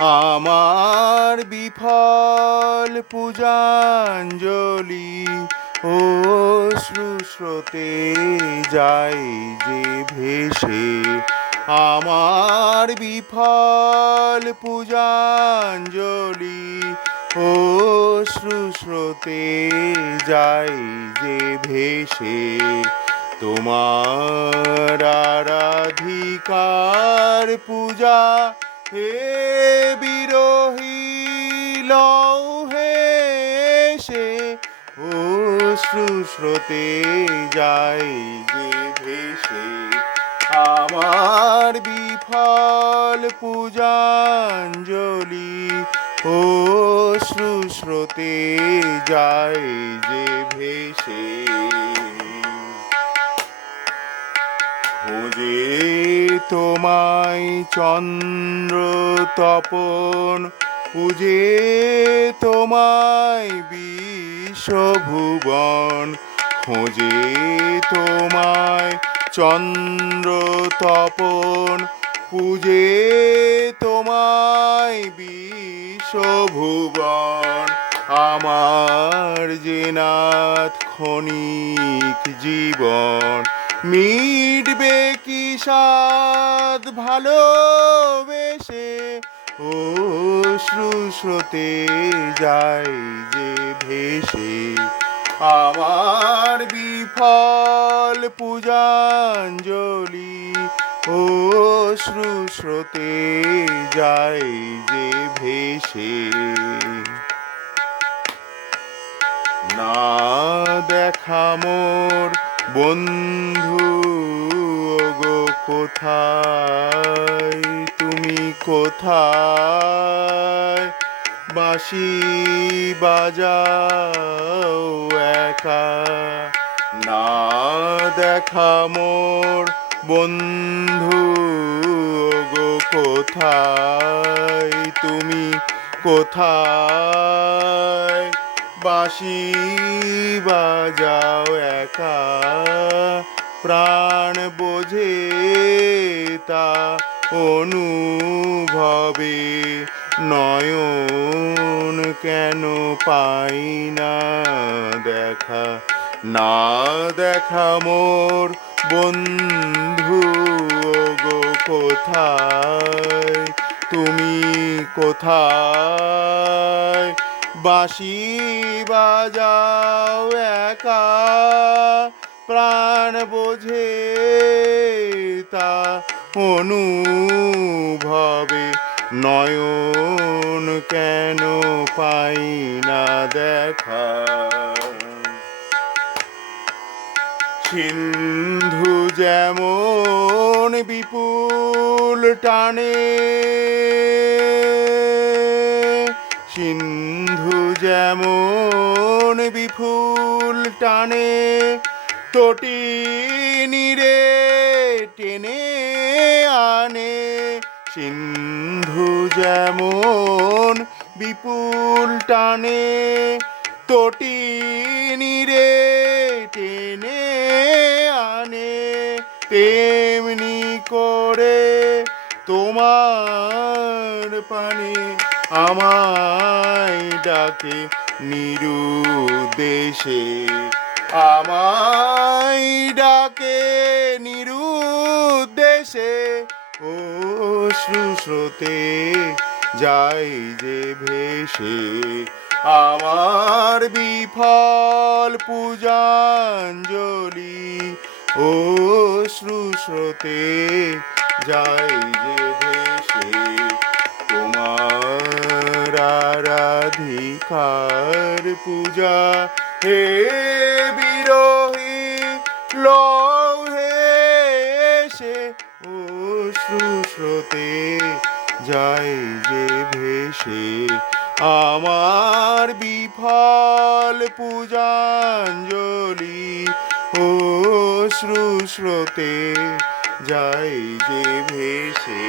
আমার বিফল পূজাঞ্জলি, ও শ্রুশ্রোতে যাই যে ভেসে। আমার বিফল পূজাঞ্জলি, ও শ্রুশ্রোতে যাই যে ভেসে। তোমার আরাধিকার পূজা হে বিরোহী লও হে সে ও শ্রুশ্রোতে যাই যে ভেসে। আমার বিফল পূজাঞ্জলি ও শ্রুশ্রোতে যাই যে খোঁজে তোমায় চন্দ্র তপন পূজে তোমায় বিশ্বভুবন, খোঁজে তোমায় চন্দ্র তপন পূজে তোমায় বিশ্বভুবন। আমার যে নাথ ক্ষণিক জীবন মিটবে কি সাদ ভালোবেসে? ও শ্রুশ্রোতে যাই যে ভেসে। আমার বিফল পূজাঞ্জলি, ও শ্রুশ্রোতে যাই যে ভেসে। না দেখা মোর বন্ধু কোথায়? বাঁশি বাজাও একা। না দেখা মোর বন্ধু গো কোথায়? তুমি কোথায়? বাঁশি বাজাও একা। প্রাণ বোঝে তা অনুভবে নয়ন কেন পাই না দেখা না দেখা মোর বন্ধু গো কোথায়? তুমি কোথায়? বাঁশি বাজাও একা, প্রাণ বোঝে তা অনুভবে নয়ন কেন পাই না দেখা। সিন্ধু যেমন বিপুল টানে, সিন্ধু যেমন বিপুল টানে তটি নিরে টেনে আনে। সিন্ধু যেমন বিপুল টানে তটি নিরে টেনে আনে। তেমনি করে তোমার পানে আমায় ডাকে নিরুদ্দেশে। আমায় ডাকে নিরুদ্দেশে ও শ্রুশ্রোতে যাই যে ভেসে। আমার বিফল পূজাঞ্জলি, ও শ্রুশ্রোতে যাই যে ভেসে। তোমার আরাধিকার পূজা, হে বিরোহী লও শ্রুশ্রোতে যাই যে ভেসে আমার বিফল পূজাঞ্জলি। ও শ্রুশ্রুতে যাই যে ভেসে।